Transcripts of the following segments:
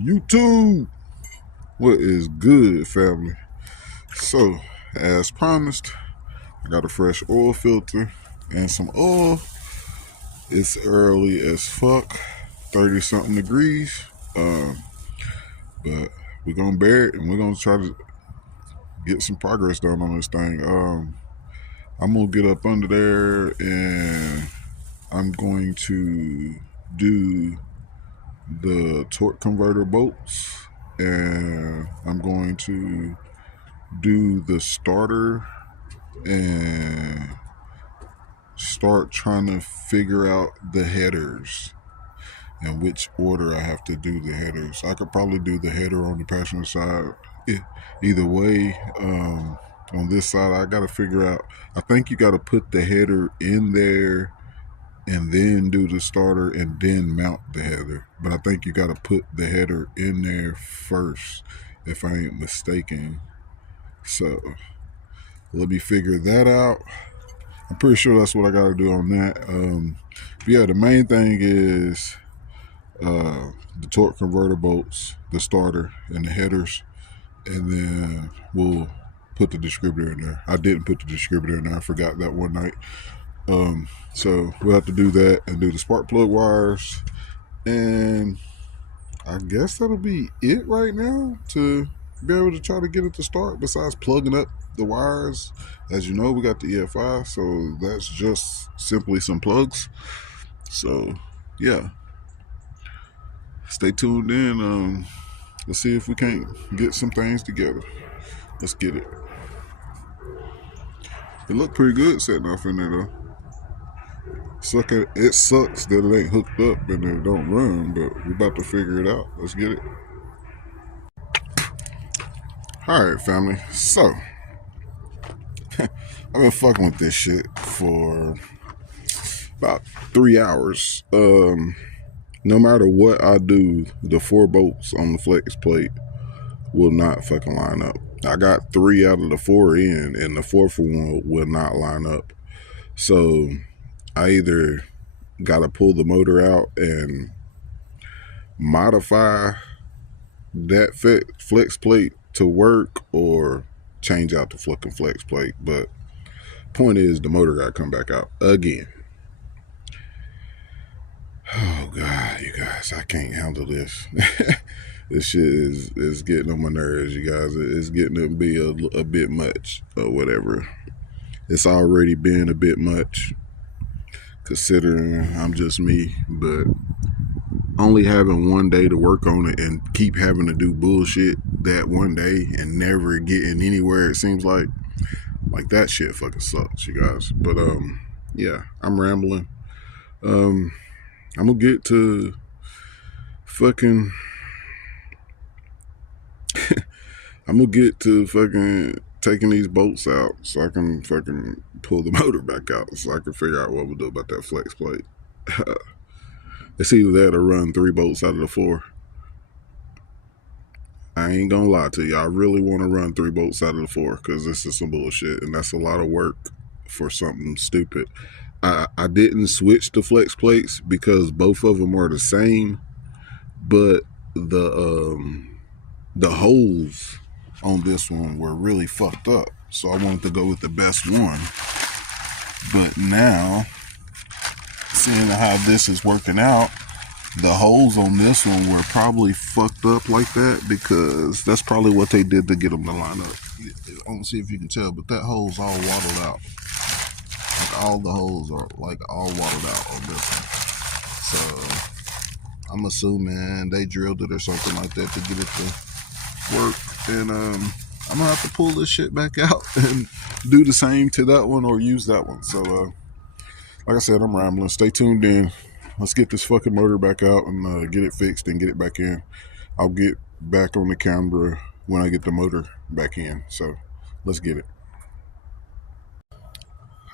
YouTube, what is good, family? So, as promised, I got a fresh oil filter and some oil. It's early as fuck, 30 something degrees, but we're gonna bear it and we're gonna try to get some progress done on this thing. I'm gonna get up under there and I'm going to do the torque converter bolts, and I'm going to do the starter and start trying to figure out the headers and which order I have to do the headers. I could probably do the header on the passenger side. Either way, on this side I gotta figure out, I think you gotta put the header in there and then do the starter and then mount the header. But I think you got to put the header in there first, if I ain't mistaken. So let me figure that out. I'm pretty sure that's what I got to do on that. But yeah, the main thing is the torque converter bolts, the starter, and the headers. And then we'll put the distributor in there. I didn't put the distributor in there. I forgot that one night. So we'll have to do that and do the spark plug wires, and I guess that'll be it right now to be able to try to get it to start, besides plugging up the wires. As you know, we got the EFI, so that's just simply some plugs. So yeah, stay tuned in. Let's see if we can't get some things together. Let's get it. It looked pretty good setting off in there though. It sucks that it ain't hooked up and it don't run, but we're about to figure it out. Let's get it. Alright, family. So, I've been fucking with this shit for about 3 hours. No matter what I do, the 4 bolts on the flex plate will not fucking line up. I got 3 out of the 4 in, and the 4th one will not line up. So I either got to pull the motor out and modify that flex plate to work, or change out the fucking flex plate. But point is, the motor got to come back out again. Oh God, you guys, I can't handle this. This shit is getting on my nerves, you guys. It's getting to be a bit much or whatever. It's already been a bit much, considering I'm just me, but only having one day to work on it and keep having to do bullshit that one day and never getting anywhere, it seems like that shit fucking sucks, you guys. But yeah, I'm rambling. I'm gonna get to fucking taking these bolts out so I can fucking pull the motor back out, so I can figure out what we'll do about that flex plate. It's either that or run 3 bolts out of the 4. I ain't gonna lie to you, I really want to run 3 bolts out of the 4, because this is some bullshit, and that's a lot of work for something stupid. I didn't switch the flex plates because both of them are the same, but the holes on this one were really fucked up, so I wanted to go with the best one. But now, seeing how this is working out, the holes on this one were probably fucked up like that, because that's probably what they did to get them to line up. I don't see if you can tell, but that hole's all waddled out. Like, all the holes are like all waddled out on this one. So I'm assuming they drilled it or something like that to get it to work. And I'm gonna have to pull this shit back out and do the same to that one or use that one. So, like I said, I'm rambling. Stay tuned in. Let's get this fucking motor back out and get it fixed and get it back in. I'll get back on the camera when I get the motor back in. So, let's get it.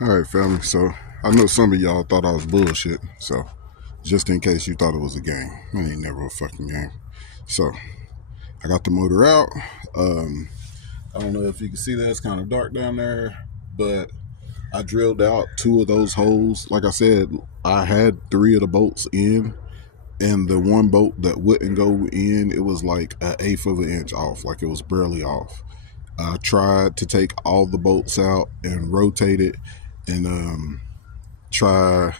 All right, family. So, I know some of y'all thought I was bullshit. So, just in case you thought it was a game, it ain't never a fucking game. So, I got the motor out. I don't know if you can see that. It's kind of dark down there, but I drilled out 2 of those holes. Like I said, I had 3 of the bolts in, and the one bolt that wouldn't go in, it was like 1/8 of an inch off, like it was barely off. I tried to take all the bolts out and rotate it and try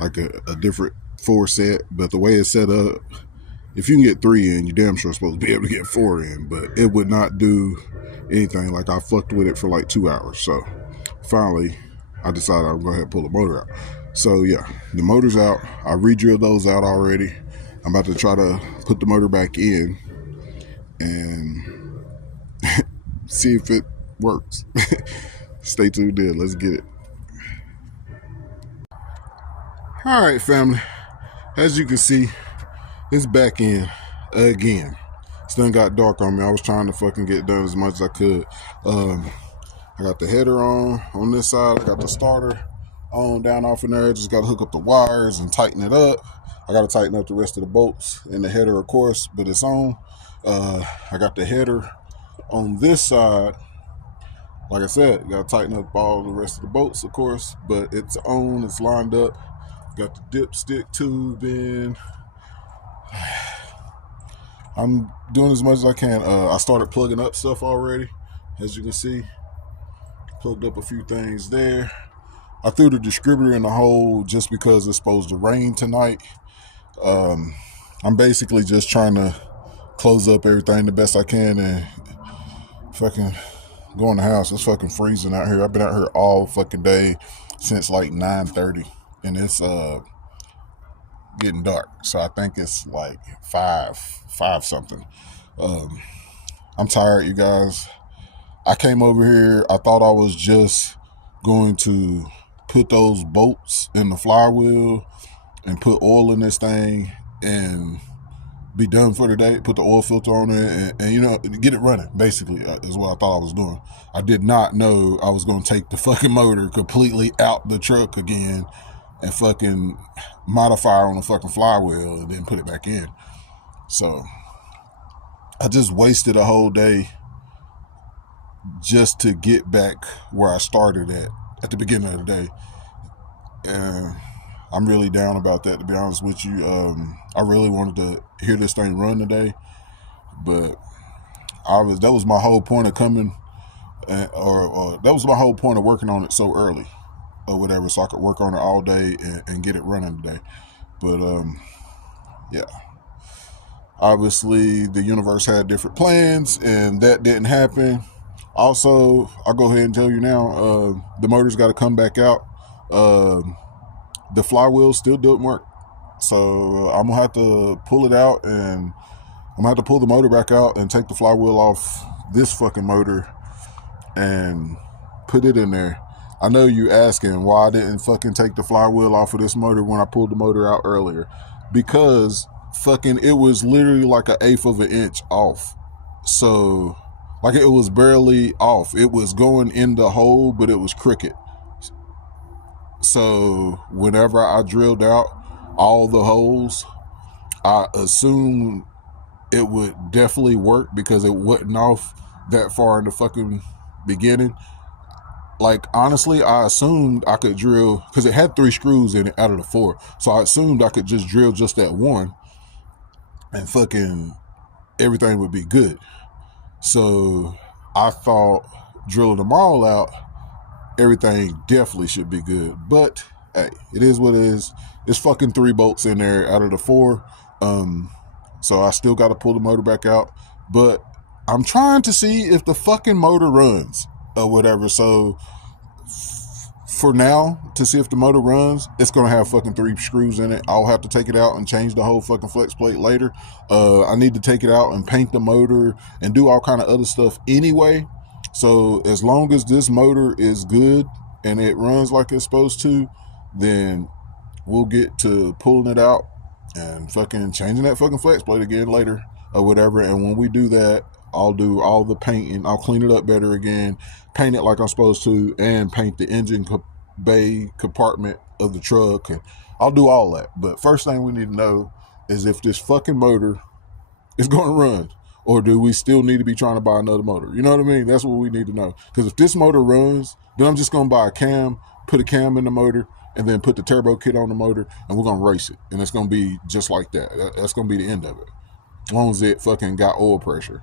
like a different 4 set, but the way it's set up, if you can get 3 in, you're damn sure supposed to be able to get 4 in, but it would not do anything. Like I fucked with it for like 2 hours. So finally, I decided I'm going to pull the motor out. So yeah, the motor's out. I re-drilled those out already. I'm about to try to put the motor back in and see if it works. Stay tuned in. Let's get it. All right, family. As you can see, it's back in again. It's done got dark on me. I was trying to fucking get done as much as I could. I got the header on this side. I got the starter on down off in there. Just got to hook up the wires and tighten it up. I got to tighten up the rest of the bolts and the header, of course, but it's on. I got the header on this side. Like I said, got to tighten up all the rest of the bolts, of course, but it's on. It's lined up. Got the dipstick tube in. I'm doing as much as I can. I started plugging up stuff already, as you can see. Plugged up a few things there. I threw the distributor in the hole just because it's supposed to rain tonight. I'm basically just trying to close up everything the best I can and fucking go in the house. It's fucking freezing out here. I've been out here all fucking day since like 9:30, and it's getting dark. So I think it's like five something. I'm tired, you guys. I came over here. I thought I was just going to put those bolts in the flywheel and put oil in this thing and be done for the day. Put the oil filter on it and you know, get it running, basically, is what I thought I was doing. I did not know I was going to take the fucking motor completely out the truck again and fucking modify on the fucking flywheel and then put it back in. So I just wasted a whole day just to get back where I started at the beginning of the day. And I'm really down about that, to be honest with you. I really wanted to hear this thing run today, but that was my whole point of coming, or that was my whole point of working on it so early or whatever, so I could work on it all day and get it running today. But yeah, obviously the universe had different plans and that didn't happen. Also, I'll go ahead and tell you now, the motor's got to come back out. The flywheel still doesn't work, so I'm gonna have to pull it out, and I'm gonna have to pull the motor back out and take the flywheel off this fucking motor and put it in there. I know you asking why I didn't fucking take the flywheel off of this motor when I pulled the motor out earlier, because fucking it was literally like 1/8 of an inch off. So like it was barely off. It was going in the hole, but it was crooked. So whenever I drilled out all the holes, I assumed it would definitely work because it wasn't off that far in the fucking beginning. Like, honestly, I assumed I could drill, because it had 3 screws in it out of the 4. So I assumed I could just drill just that one and fucking everything would be good. So I thought drilling them all out, everything definitely should be good. But hey, it is what it is. There's fucking 3 bolts in there out of the 4. So I still got to pull the motor back out. But I'm trying to see if the fucking motor runs or whatever. So for now, to see if the motor runs, it's going to have fucking 3 screws in it. I'll have to take it out and change the whole fucking flex plate later. I need to take it out and paint the motor and do all kind of other stuff anyway. So as long as this motor is good and it runs like it's supposed to, then we'll get to pulling it out and fucking changing that fucking flex plate again later or whatever. And when we do that, I'll do all the painting. I'll clean it up better again, paint it like I'm supposed to, and paint the engine bay compartment of the truck. And I'll do all that. But first thing we need to know is if this fucking motor is going to run, or do we still need to be trying to buy another motor? You know what I mean? That's what we need to know. Because if this motor runs, then I'm just going to buy a cam, put a cam in the motor, and then put the turbo kit on the motor, and we're going to race it. And it's going to be just like that. That's going to be the end of it. As long as it fucking got oil pressure.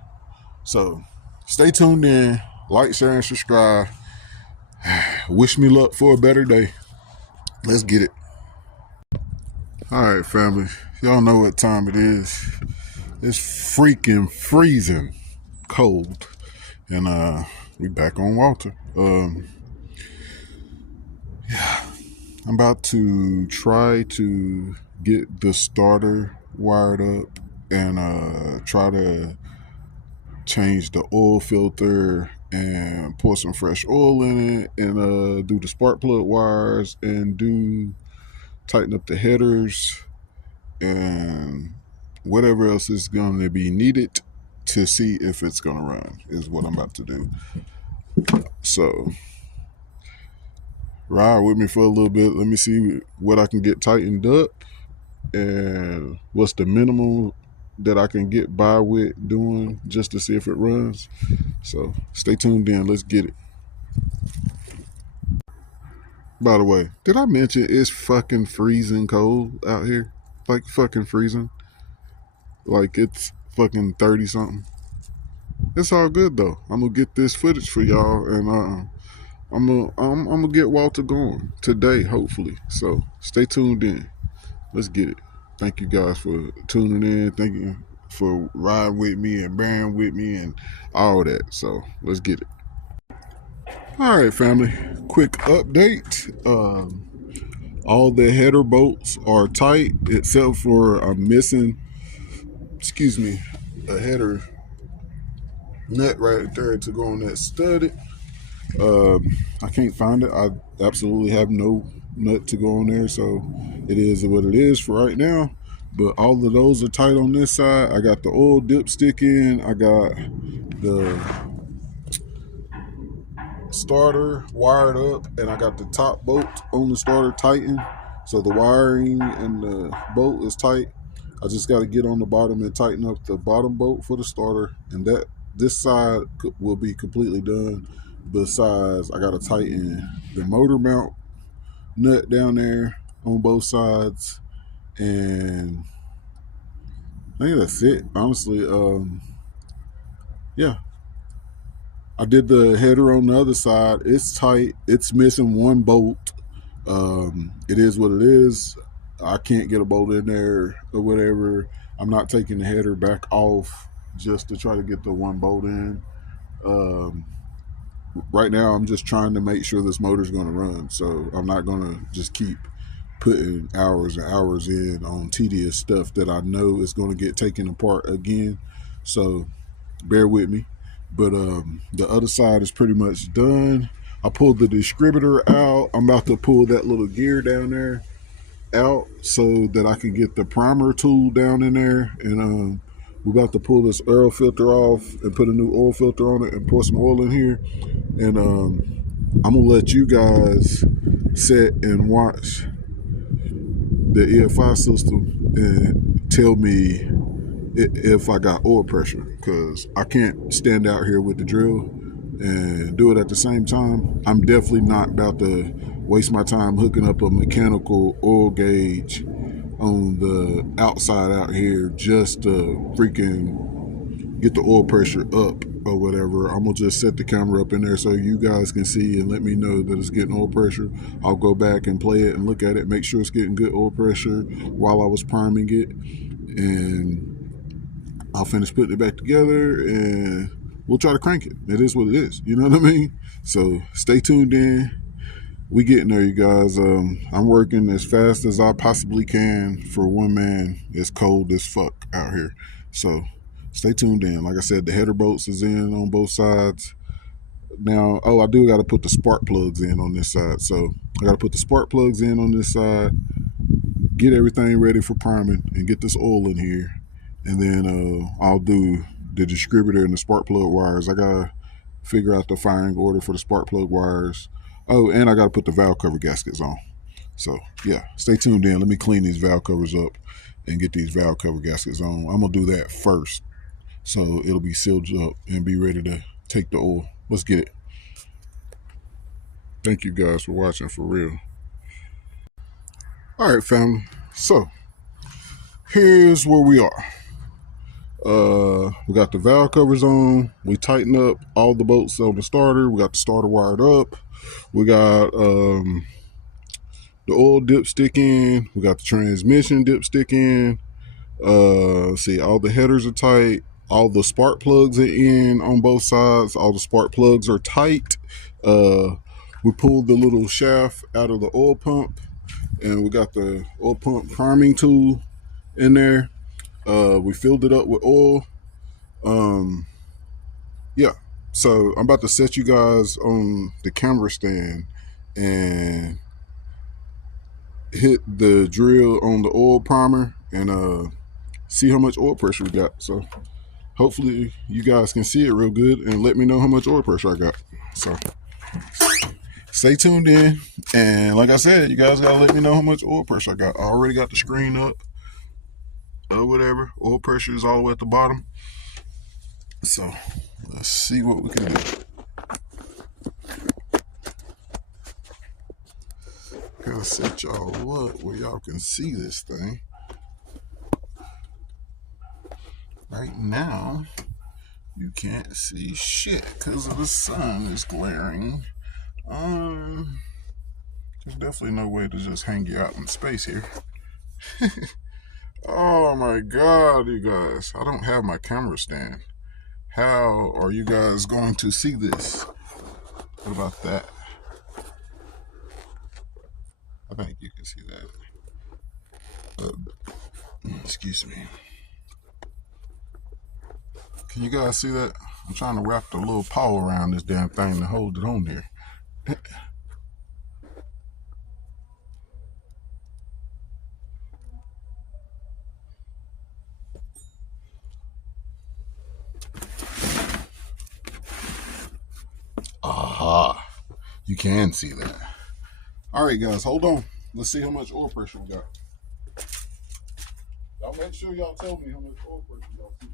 So stay tuned in. Like, share, and subscribe. Wish me luck for a better day. Let's get it. All right, family. Y'all know what time it is. It's freaking freezing cold. And we back on Walter. Yeah. I'm about to try to get the starter wired up and try to change the oil filter and pour some fresh oil in it and do the spark plug wires and tighten up the headers and whatever else is going to be needed to see if it's going to run is what I'm about to do. So ride with me for a little bit. Let me see what I can get tightened up and what's the minimum that I can get by with doing just to see if it runs. So stay tuned in. Let's get it. By the way, did I mention it's fucking freezing cold out here? Like fucking freezing. Like it's fucking 30 something. It's all good though. I'm gonna get this footage for y'all and I'm gonna get Walter going today, hopefully. So stay tuned in. Let's get it. Thank you guys for tuning in. Thank you for riding with me and bearing with me and all that. So let's get it. All right, family. Quick update. All the header bolts are tight except for I'm missing, a header nut right there to go on that stud. I can't find it. I absolutely have no nut to go on there, so it is what it is for right now. But all of those are tight on this side. I got the oil dipstick in. I got the starter wired up, and I got the top bolt on the starter tightened. So the wiring and the bolt is tight. I just got to get on the bottom and tighten up the bottom bolt for the starter, and this side will be completely done. Besides, I got to tighten the motor mount nut down there on both sides, and I think that's it. Honestly, yeah. I did the header on the other side. It's tight. It's missing one bolt. It is what it is. I can't get a bolt in there or whatever. I'm not taking the header back off just to try to get the one bolt in. Right now, I'm just trying to make sure this motor's going to run. So I'm not going to just keep putting hours and hours in on tedious stuff that I know is going to get taken apart again. So bear with me. But the other side is pretty much done. I pulled the distributor out. I'm about to pull that little gear down there out so that I can get the primer tool down in there. And we're about to pull this oil filter off and put a new oil filter on it and pour some oil in here. And I'm going to let you guys sit and watch the EFI system and tell me if I got oil pressure, because I can't stand out here with the drill and do it at the same time. I'm definitely not about to waste my time hooking up a mechanical oil gauge on the outside out here just to freaking get the oil pressure up or whatever. I'm gonna just set the camera up in there so you guys can see and let me know that it's getting oil pressure. I'll go back and play it and look at it, make sure it's getting good oil pressure while I was priming it, and I'll finish putting it back together and we'll try to crank it. It is what it is. You know what I mean? So stay tuned in. We getting there, you guys. I'm working as fast as I possibly can for one man. It's cold as fuck out here. So stay tuned in. Like I said, the header bolts is in on both sides. now, oh, I do got to put the spark plugs in on this side. So I got to put the spark plugs in on this side, get everything ready for priming, and get this oil in here. And then I'll do the distributor and the spark plug wires. I got to figure out the firing order for the spark plug wires. Oh, and I got to put the valve cover gaskets on. So, yeah, stay tuned in. Let me clean these valve covers up and get these valve cover gaskets on. I'm going to do that first. So it'll be sealed up and be ready to take the oil. Let's get it. Thank you guys for watching, for real. All right, family. So here's where we are. We got the valve covers on. We tighten up all the bolts on the starter. We got the starter wired up. We got the oil dipstick in. We got the transmission dipstick in. See, all the headers are tight. All the spark plugs are in on both sides. All the spark plugs are tight. We pulled the little shaft out of the oil pump, and we got the oil pump priming tool in there. We filled it up with oil. Yeah. So I'm about to set you guys on the camera stand and hit the drill on the oil primer and see how much oil pressure we got. So hopefully you guys can see it real good and let me know how much oil pressure I got. So stay tuned in, and like I said, you guys gotta let me know how much oil pressure I got. I already got the screen up or whatever. Oil pressure is all the way at the bottom. So let's see what we can do. Gotta set y'all up where y'all can see this thing. Right now, you can't see shit because of the sun is glaring. There's definitely no way to just hang you out in space here. Oh my god, you guys. I don't have my camera stand. How are you guys going to see this? What about that? I think you can see that. Excuse me. Can you guys see that? I'm trying to wrap the little paw around this damn thing to hold it on there. Aha. You can see that. All right, guys, hold on. Let's see how much oil pressure we got. Y'all make sure y'all tell me how much oil pressure y'all see.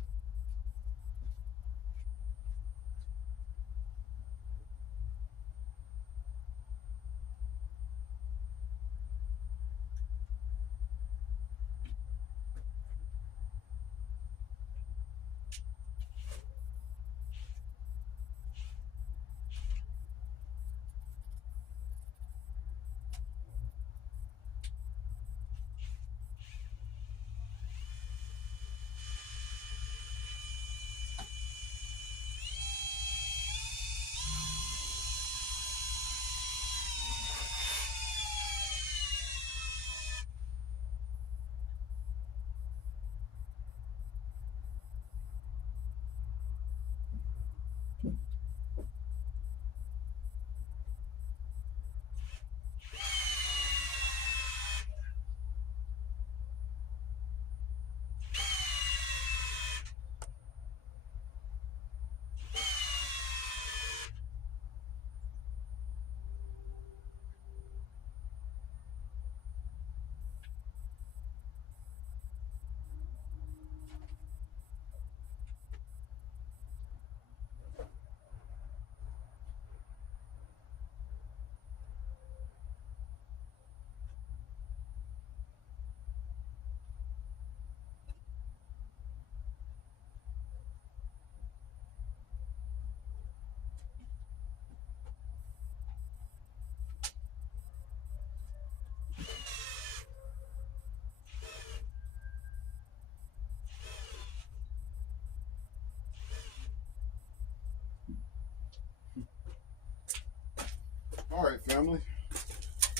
All right, family.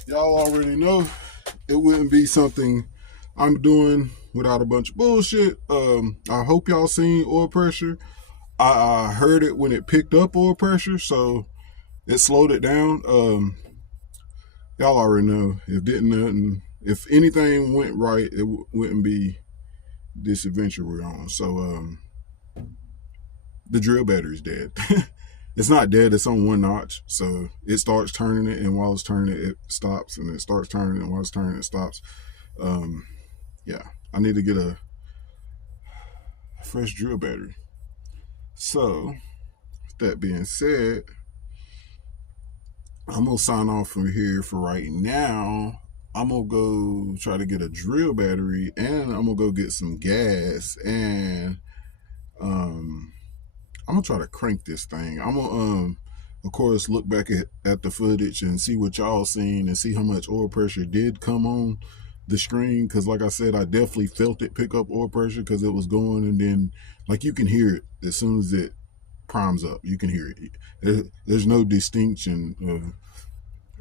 Y'all already know it wouldn't be something I'm doing without a bunch of bullshit. I hope y'all seen oil pressure. I heard it when it picked up oil pressure, so it slowed it down. Y'all already know if anything went right, it wouldn't be this adventure we're on. So the drill battery's dead. It's not dead, it's on one notch. So it starts turning it, and while it's turning it, it stops, and it starts turning it, and while it's turning it, stops. Yeah, I need to get a fresh drill battery. So, with that being said, I'm gonna sign off from here for right now. I'm gonna go try to get a drill battery, and I'm gonna go get some gas, and I'm gonna try to crank this thing. I'm gonna of course look back at the footage and see what y'all seen and see how much oil pressure did come on the screen, because like I said, I definitely felt it pick up oil pressure because it was going, and then like you can hear it as soon as it primes up. You can hear it. There's no distinction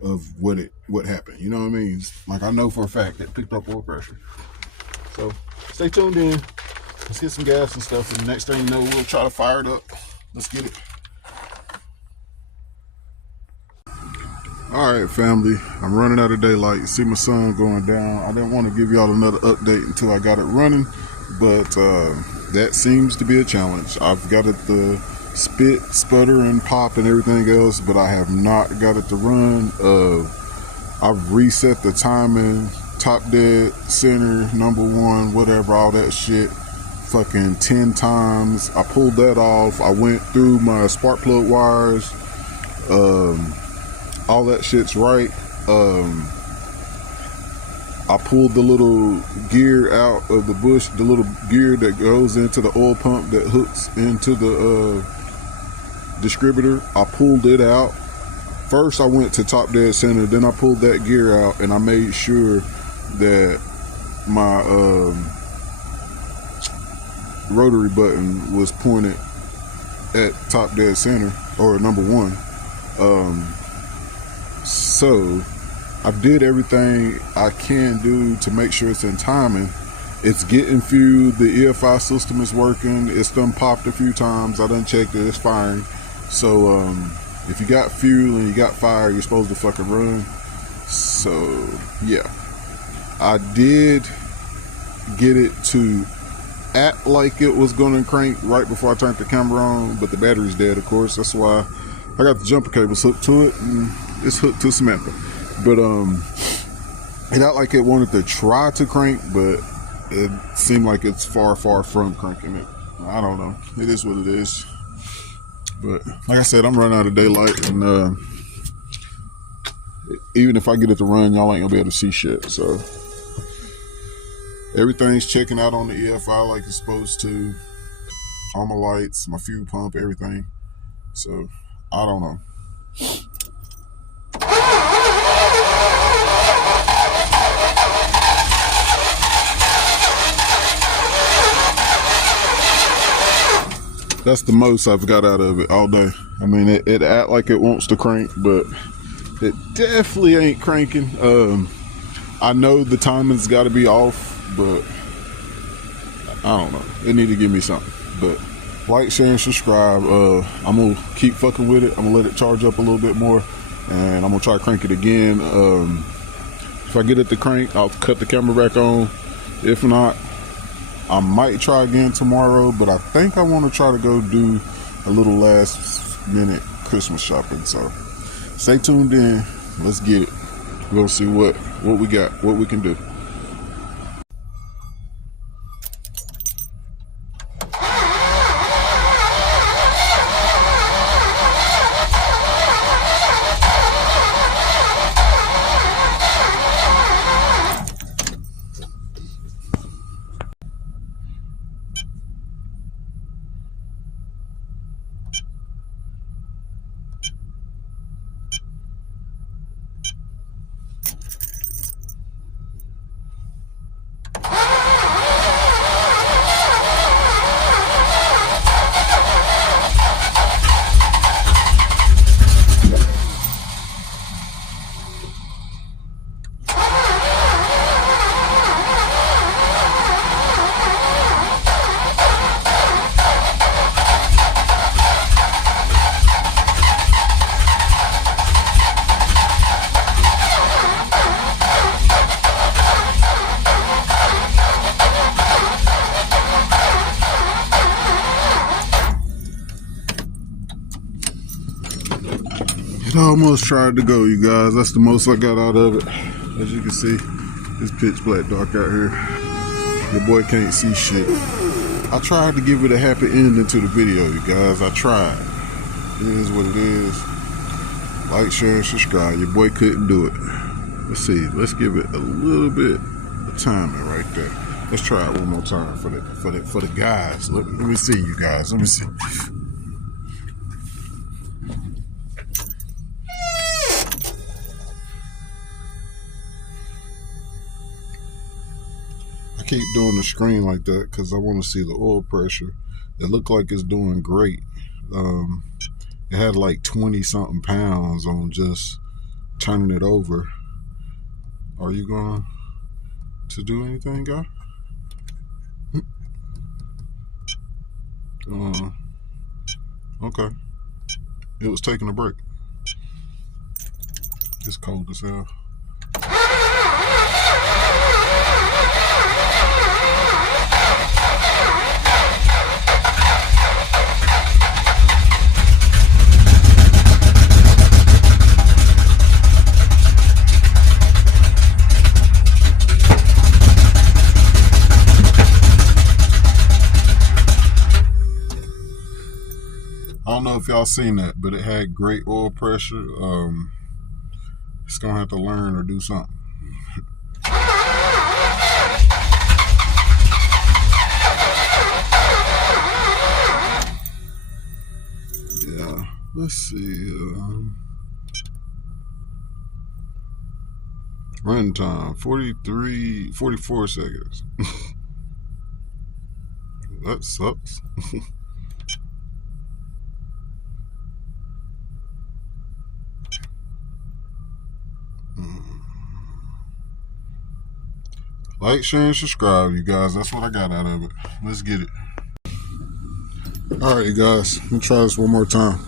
of what happened. You know what I mean? Like I know for a fact it picked up oil pressure. So stay tuned in. Let's get some gas and stuff, and the next thing you know, we'll try to fire it up. Let's get it. All right, family. I'm running out of daylight. You see my sun going down. I didn't want to give y'all another update until I got it running, but that seems to be a challenge. I've got it to spit, sputter, and pop and everything else, but I have not got it to run. I've reset the timing, top dead center, number one, whatever, all that shit, fucking 10 times. I pulled that off. I went through my spark plug wires. All that shit's right. I pulled the little gear out of the bush, the little gear that goes into the oil pump that hooks into the distributor. I pulled it out. First I went to top dead center, then I pulled that gear out, and I made sure that my rotary button was pointed at top dead center, or number one. So I did everything I can do to make sure it's in timing. It's getting fueled. The EFI system is working. It's done popped a few times. I done checked it. It's firing. So if you got fuel and you got fire, you're supposed to fucking run. So yeah, I did get it to act like it was gonna crank right before I turned the camera on, but the battery's dead, of course. That's why I got the jumper cables hooked to it, and it's hooked to Samantha. But it not like it wanted to try to crank, but it seemed like it's far from cranking it. I don't know. It is what it is. But like I said, I'm running out of daylight, and even if I get it to run, y'all ain't gonna be able to see shit. So everything's checking out on the EFI like it's supposed to. All my lights, my fuel pump, everything. So I don't know. That's the most I've got out of it all day. I mean, it act like it wants to crank, but it definitely ain't cranking. I know the timing's got to be off, but I don't know. It need to give me something. But like, share, and subscribe. I'm gonna keep fucking with it. I'm gonna let it charge up a little bit more, and I'm gonna try to crank it again. If I get it to crank, I'll cut the camera back on. If not, I might try again tomorrow, but I think I want to try to go do a little last minute Christmas shopping. So stay tuned in. Let's get it. We'll see what we got, what we can do. Almost tried to go, you guys. That's the most I got out of it. As you can see, it's pitch black dark out here. Your boy can't see shit. I tried to give it a happy ending to the video, you guys. I tried. It is what it is. Like, share, and subscribe. Your boy couldn't do it. Let's see. Let's give it a little bit of timing right there. Let's try it one more time for the guys. Let me see, you guys. Let me see. I keep doing the screen like that because I want to see the oil pressure. It looked like it's doing great. It had like 20 something pounds on just turning it over. Are you going to do anything, guy? Okay. It was taking a break. It's cold as hell. I don't know if y'all seen that, but it had great oil pressure. It's gonna have to learn or do something. Yeah, let's see. Run time 44 seconds. That sucks. Like, share, and subscribe, you guys. That's what I got out of it. Let's get it. All right, you guys. Let me try this one more time.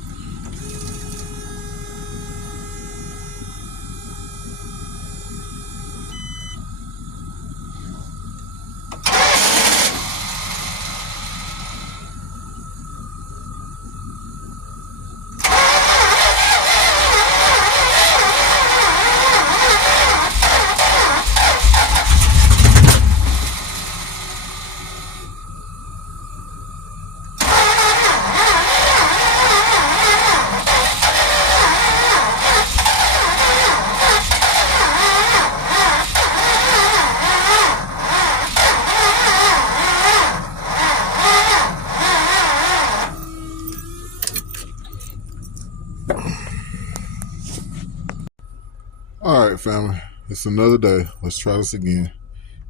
All right, family. It's another day. Let's try this again.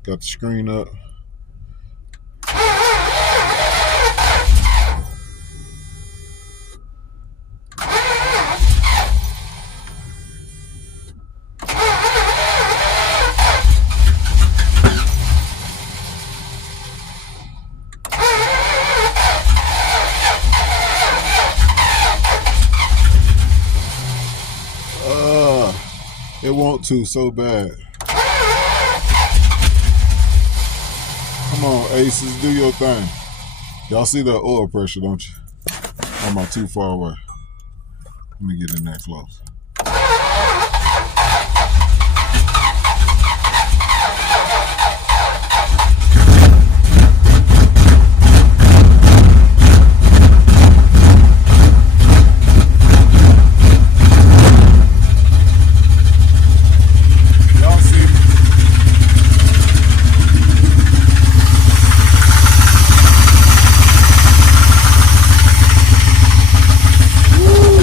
Got the screen up. It want to so bad. Come on, Aces, do your thing. Y'all see the oil pressure, don't you? Or am I too far away? Let me get in that close.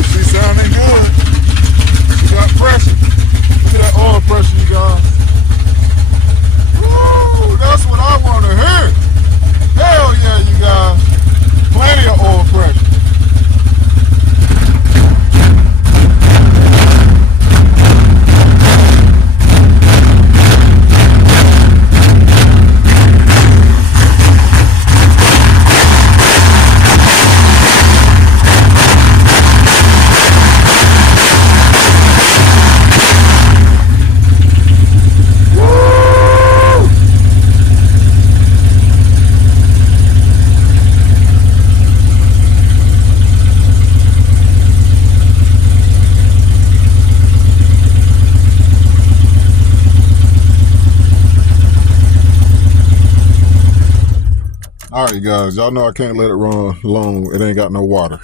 She sounding good. All right, guys, y'all know I can't let it run long. It ain't got no water.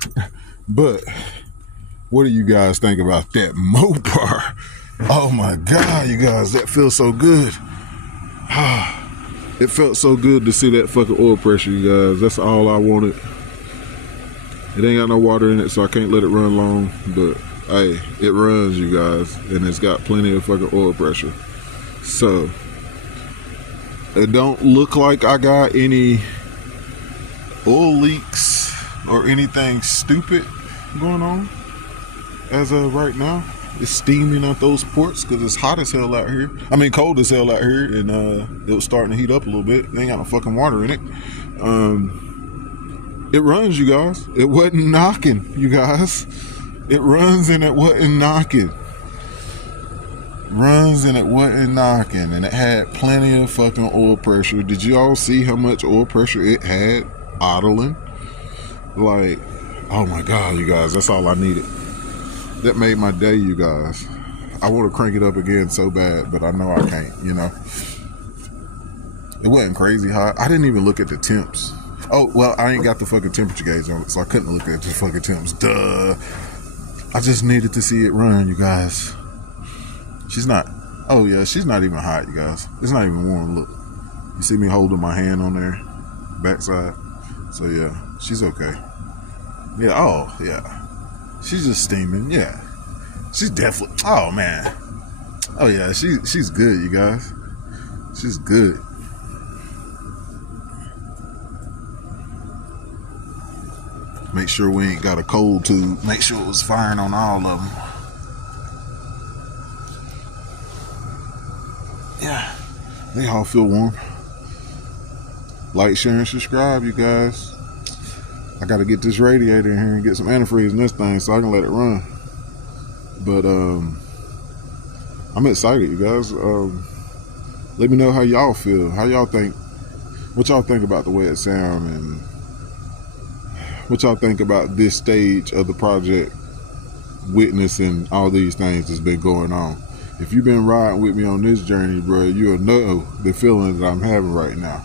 But what do you guys think about that mopar? Oh my God, you guys, that feels so good. It felt so good to see that fucking oil pressure, you guys. That's all I wanted. It ain't got no water in it, so I can't let it run long. But hey, it runs, you guys, and it's got plenty of fucking oil pressure. So it don't look like I got any oil leaks or anything stupid going on as of right now. It's steaming out those ports because it's hot as hell out here. I mean, cold as hell out here, and it was starting to heat up a little bit. They ain't got no fucking water in it. It runs, you guys. It wasn't knocking, you guys. It runs and it wasn't knocking. Runs and it wasn't knocking, and it had plenty of fucking oil pressure. Did you all see how much oil pressure it had idling? Like, oh my God, you guys, that's all I needed. That made my day, you guys. I want to crank it up again so bad, but I know I can't, you know. It wasn't crazy hot. I didn't even look at the temps. Oh, well, I ain't got the fucking temperature gauge on it, so I couldn't look at the fucking temps. Duh. I just needed to see it run, you guys. She's not, oh yeah, she's not even hot, you guys. It's not even warm, look. You see me holding my hand on there, backside. So yeah, she's okay. Yeah, oh yeah. She's just steaming, yeah. She's definitely, oh man. Oh yeah, she's good, you guys. She's good. Make sure we ain't got a cold tube. Make sure it was firing on all of them. Yeah, they all feel warm. Like, share, and subscribe, you guys. I gotta get this radiator in here and get some antifreeze in this thing so I can let it run. But I'm excited, you guys. Let me know how y'all feel. How y'all think? What y'all think about the way it sounds, and what y'all think about this stage of the project, witnessing all these things that's been going on. If you've been riding with me on this journey, bro, you'll know the feeling that I'm having right now.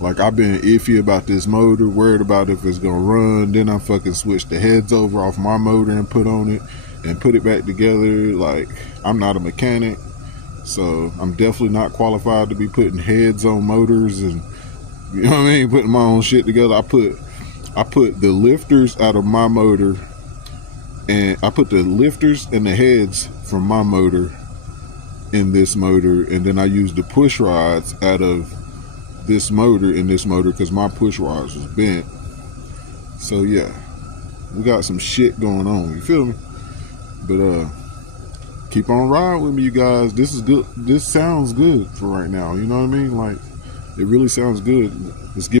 Like, I've been iffy about this motor, worried about if it's gonna run. Then I fucking switched the heads over off my motor and put on it and put it back together. Like, I'm not a mechanic, so I'm definitely not qualified to be putting heads on motors and, you know what I mean, putting my own shit together. I put the lifters out of my motor, and I put the lifters and the heads from my motor in this motor, and then I used the push rods out of this motor in this motor because my push rods was bent. So yeah, we got some shit going on, you feel me? But keep on riding with me, you guys. This is good. This sounds good for right now, you know what I mean? Like, it really sounds good. Let's get